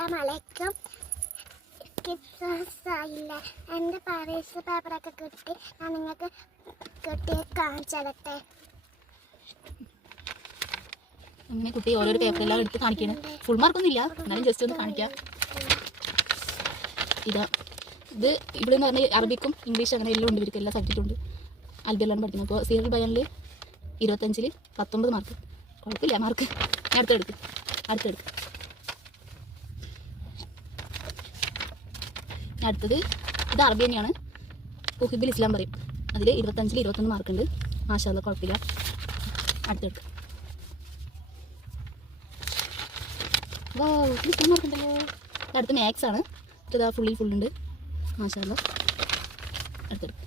അസ്സലാമലൈക്കും. കിഡ്സായില്ല എൻ്റെ പരീക്ഷ പേപ്പറൊക്കെ കിട്ടി. ഞാൻ നിങ്ങൾക്ക് കിട്ടിയ കാണിച്ചതട്ടെ. അങ്ങനെ കുട്ടി ഓരോരോ പേപ്പറെല്ലാം എടുത്ത് കാണിക്കണം. ഫുൾ മാർക്കൊന്നും ഇല്ല, എന്നാലും ജസ്റ്റ് ഒന്ന് കാണിക്കാം. ഇത് ഇവിടെ എന്ന് പറഞ്ഞാൽ അറബിക്കും ഇംഗ്ലീഷ് അങ്ങനെ എല്ലാം ഉണ്ട്. ഇവർക്ക് എല്ലാ സബ്ജക്റ്റും ഉണ്ട്. അൽബിയറിലാണ് പഠിക്കുന്നത്. അപ്പോൾ സീറൽ ബയാനിൽ 25-ൽ 19 മാർക്ക്. കുഴപ്പമില്ല മാർക്ക്. അടുത്തെടുക്ക്. അടുത്തത് ഇത് അറബി തന്നെയാണ്. കുഹിബിൽ ഇസ്ലാം പറയും. അതിൽ 25-ൽ 21 മാർക്കുണ്ട്. മാഷാ അല്ലാഹ്, കുഴപ്പമില്ല. അടുത്തെടുക്ക്. ഇസ്ലാം മാർക്കുണ്ടല്ലോ. അടുത്ത് മാത്സ് ആണ്. ഇതാ ഫുള്ളുണ്ട്. മാഷാ അല്ലാഹ്. അടുത്തെടുക്ക്.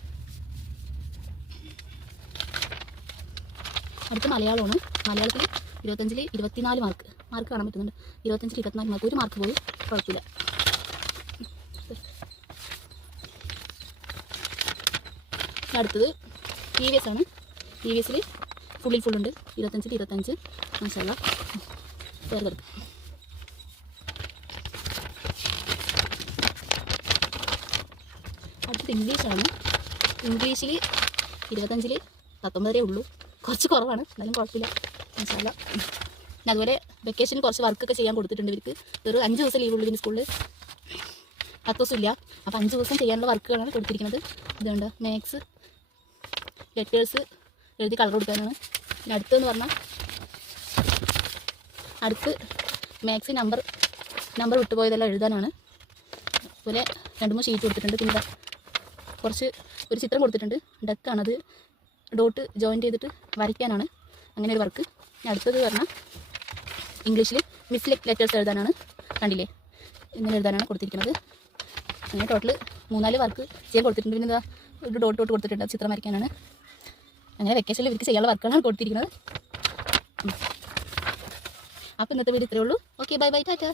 അടുത്ത് മലയാളമാണ്. മലയാളത്തിൽ 25-ൽ 24 മാർക്ക് കാണാൻ പറ്റുന്നുണ്ട്. 25-ൽ 24 മാർക്ക്. ഒരു മാർക്ക് പോയി, കുഴപ്പമില്ല. അടുത്തത് EVS ആണ്. EVSൽ ഫുള്ളുണ്ട്. 25-ൽ 25. മാഷാ അല്ലാഹ്. വേറെടുക്കും. അടുത്തത് ഇംഗ്ലീഷാണ്. ഇംഗ്ലീഷിൽ 25-ൽ 19 വരെ ഉള്ളൂ. കുറച്ച് കുറവാണ്, എന്നാലും കുഴപ്പമില്ല. മാഷാ അല്ലാഹ്. പിന്നെ അതുപോലെ വെക്കേഷന് കുറച്ച് വർക്കൊക്കെ ചെയ്യാൻ കൊടുത്തിട്ടുണ്ട് ഇവർക്ക്. ഒരു 5 ദിവസം ലീവ് ഉള്ളൂ ഇതിന് സ്കൂളിൽ. 10 ദിവസം ഇല്ല. അപ്പോൾ 5 ദിവസം ചെയ്യാനുള്ള വർക്കുകളാണ് കൊടുത്തിരിക്കുന്നത്. ഇതുകൊണ്ട് മാത്സ് ലെറ്റേഴ്സ് എഴുതി കളർ കൊടുക്കാനാണ്. പിന്നെ അടുത്തെന്ന് പറഞ്ഞാൽ അടുത്ത് മാത്സ് നമ്പർ വിട്ടുപോയതെല്ലാം എഴുതാനാണ്. അതുപോലെ 2-3 ഷീറ്റ് കൊടുത്തിട്ടുണ്ട്. പിന്നെ കുറച്ച് ഒരു ചിത്രം കൊടുത്തിട്ടുണ്ട്. ഡക്കാണത്. ഡോട്ട് ജോയിൻ ചെയ്തിട്ട് വരയ്ക്കാനാണ്. അങ്ങനെ ഒരു വർക്ക്. അടുത്തത് പറഞ്ഞാൽ ഇംഗ്ലീഷിൽ മിസ് ലെറ്റേഴ്സ് എഴുതാനാണ്. കണ്ടില്ലേ, ഇങ്ങനെ എഴുതാനാണ് കൊടുത്തിരിക്കുന്നത്. അങ്ങനെ ടോട്ടൽ 3-4 വർക്ക് ചെയ്യാൻ കൊടുത്തിട്ടുണ്ട്. പിന്നെ എന്താ ഒരു ഡോട്ട് കൊടുത്തിട്ടുണ്ട്. ചിത്രം വരയ്ക്കാനാണ്. അങ്ങനെ വെക്കേഷനിൽ ഇവർക്ക് ചെയ്യാനുള്ള വർക്കുകളാണ് കൊടുത്തിരിക്കുന്നത്. അപ്പോൾ ഇന്നത്തെ വീഡിയോ ഇത്രയേ ഉള്ളൂ. Okay, bye bye, Tata.